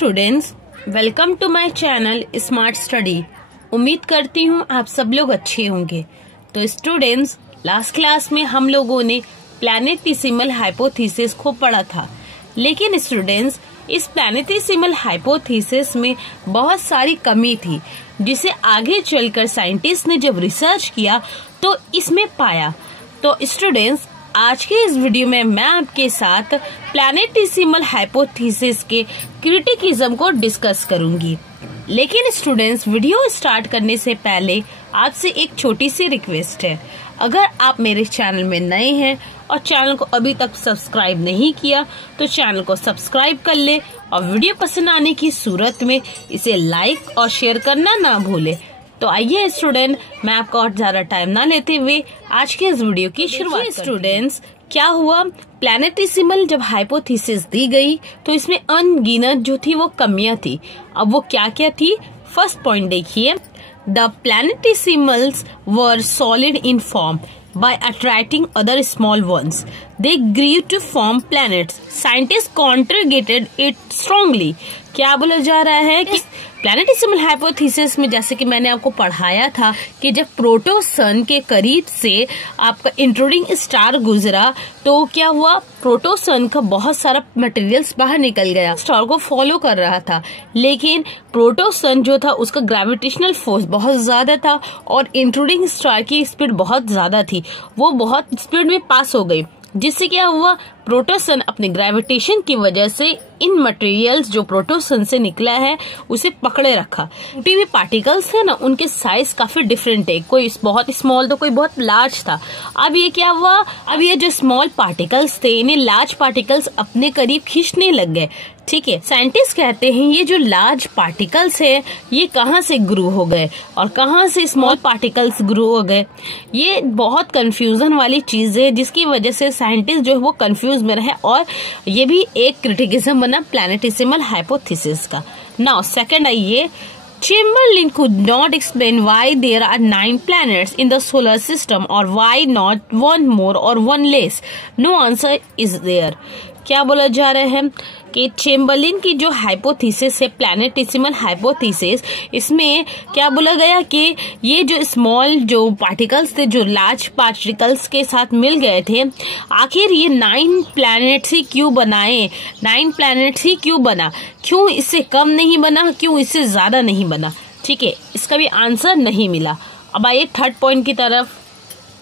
Students, welcome to my channel smart study. उम्मीद करती हूँ आप सब लोग अच्छे होंगे। तो स्टूडेंट्स, लास्ट क्लास में हम लोगों ने प्लैनेटेसिमल हाइपोथेसिस को पढ़ा था, लेकिन स्टूडेंट्स इस प्लैनेटेसिमल हाइपोथेसिस में बहुत सारी कमी थी, जिसे आगे चलकर साइंटिस्ट ने जब रिसर्च किया तो इसमें पाया। तो स्टूडेंट्स, आज के इस वीडियो में मैं आपके साथ प्लैनेटेसिमल हाइपोथेसिस के क्रिटिसिज्म को डिस्कस करूंगी। लेकिन स्टूडेंट्स, वीडियो स्टार्ट करने से पहले आपसे एक छोटी सी रिक्वेस्ट है। अगर आप मेरे चैनल में नए हैं और चैनल को अभी तक सब्सक्राइब नहीं किया तो चैनल को सब्सक्राइब कर ले और वीडियो पसंद आने की सूरत में इसे लाइक और शेयर करना ना भूले। तो आइए स्टूडेंट, मैं आपका और ज्यादा टाइम ना लेते हुए आज के इस वीडियो की शुरुआत करते हैं। स्टूडेंट्स, क्या हुआ, प्लैनेटेसिमल जब हाइपोथेसिस दी गई तो इसमें अनगिनत जो थी वो कमियां थी। अब वो क्या क्या थी? फर्स्ट पॉइंट देखिए, the planetesimals were solid in form by attracting other small ones. They grew to form planets. Scientists contradicted it strongly. क्या बोला जा रहा है कि प्लैनेटेसिमल हाइपोथेसिस में, जैसे कि मैंने आपको पढ़ाया था कि जब प्रोटोसन के करीब से आपका इंट्रूडिंग स्टार गुजरा तो क्या हुआ, प्रोटोसन का बहुत सारा मटेरियल्स बाहर निकल गया, स्टार को फॉलो कर रहा था। लेकिन प्रोटोसन जो था उसका ग्रेविटेशनल फोर्स बहुत ज्यादा था और इंट्रूडिंग स्टार की स्पीड बहुत ज्यादा थी, वो बहुत स्पीड में पास हो गई, जिससे क्या हुआ, प्रोटोसन अपने ग्रेविटेशन की वजह से इन मटेरियल्स जो प्रोटोसन से निकला है उसे पकड़े रखा। टूटे हुए पार्टिकल्स है ना, उनके साइज काफी डिफरेंट है, कोई बहुत स्मॉल तो कोई बहुत लार्ज था। अब ये क्या हुआ, अब ये जो स्मॉल पार्टिकल्स थे इन्हें लार्ज पार्टिकल्स अपने करीब खींचने लग गए। ठीक है, साइंटिस्ट कहते हैं ये जो लार्ज पार्टिकल्स है ये कहाँ से ग्रो हो गए और कहाँ से स्मॉल पार्टिकल्स ग्रो हो गए। ये बहुत कंफ्यूजन वाली चीज है, जिसकी वजह से साइंटिस्ट जो है वो कंफ्यूज में रहे और ये भी एक क्रिटिसिज्म बना प्लैनेटेसिमल हाइपोथेसिस का। नाउ सेकंड आइए, Chamberlain could not explain why there are 9 planets in the solar system or why not one more or one less. No answer is there. क्या बोला जा रहा है कि चेम्बरलिन की जो हाइपोथेसिस है प्लैनेटेसिमल हाइपोथेसिस, इसमें क्या बोला गया कि ये जो स्मॉल जो पार्टिकल्स थे जो लार्ज पार्टिकल्स के साथ मिल गए थे, आखिर ये 9 प्लैनेट्स ही क्यों बनाए, 9 प्लैनेट्स ही क्यों बना, क्यों इससे कम नहीं बना, क्यों इससे ज्यादा नहीं बना। ठीक है, इसका भी आंसर नहीं मिला। अब आइए थर्ड पॉइंट की तरफ।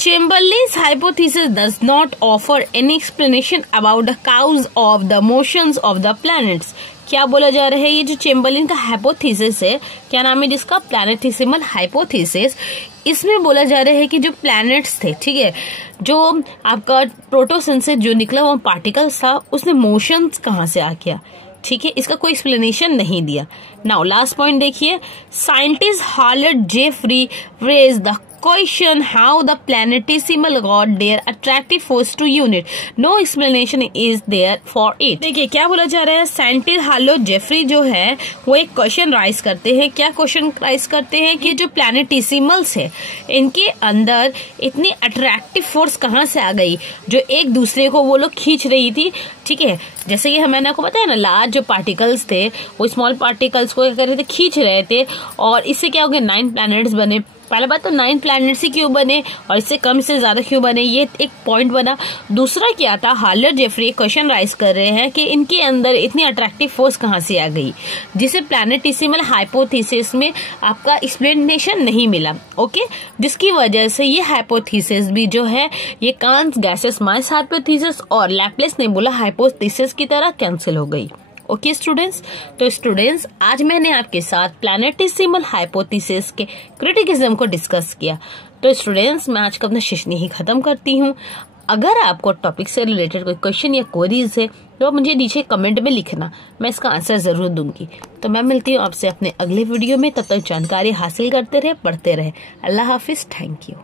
Chamberlain's hypothesis does not offer any explanation about the cause of the motions of the planets. क्या बोला जा रहा है, ये जो चेम्बरलिन का हाइपोथेसिस है, क्या नाम है जिसका, प्लैनेटेसिमल हाइपोथेसिस, इसमें बोला जा रहा है कि जो प्लैनेट्स थे, ठीक है, जो आपका प्रोटोसन से जो निकला हुआ पार्टिकल्स था उसमें मोशंस कहाँ से आ गया। ठीक है, इसका कोई एक्सप्लेनेशन नहीं दिया। नाउ लास्ट पॉइंट देखिए, scientist Harlett Jeffrey raise the question how the planetesimal got their attractive force to unit. No explanation is there for it. देखिए क्या बोला जा रहा है, साइंटिस्ट हार्लेट जेफरी जो है वो एक क्वेश्चन राइज करते हैं। क्या क्वेश्चन राइज करते हैं कि जो प्लैनेटेसिमल्स है इनके अंदर इतनी अट्रैक्टिव फोर्स कहाँ से आ गई जो एक दूसरे को वो लोग खींच रही थी। ठीक है, जैसे कि मैंने आपको बताया ना, लार्ज जो पार्टिकल्स थे वो स्मॉल पार्टिकल्स को क्या कर रहे थे, खींच रहे थे, और इससे क्या हो गया, 9 प्लैनेट्स बने। पहला बात तो 9 प्लैनेट्स ही क्यों बने और इससे कम से ज्यादा क्यों बने, ये एक पॉइंट बना। दूसरा क्या था, हार्लेट जेफरी क्वेश्चन राइज कर रहे हैं कि इनके अंदर इतनी अट्रैक्टिव फोर्स कहाँ से आ गई, जिसे प्लैनेटेसिमल हाइपोथेसिस में आपका एक्सप्लेनेशन नहीं मिला। ओके, जिसकी वजह से ये हाइपोथेसिस भी जो है ये कांस गैसेस मास हाइपोथेसिस और लैप्लेस नेबुला हाइपोथेसिस की तरह कैंसिल हो गई। ओके स्टूडेंट्स, तो स्टूडेंट्स आज मैंने आपके साथ प्लैनेटेसिमल हाइपोथेसिस के क्रिटिसिज्म को डिस्कस किया। तो स्टूडेंट्स, मैं आज का अपना सेशन यही खत्म करती हूँ। अगर आपको टॉपिक से रिलेटेड कोई क्वेश्चन या क्वेरीज है तो आप मुझे नीचे कमेंट में लिखना, मैं इसका आंसर जरूर दूंगी। तो मैं मिलती हूँ आपसे अपने अगले वीडियो में, तब तक जानकारी हासिल करते रहे, पढ़ते रहे। अल्लाह हाफिज, थैंक यू।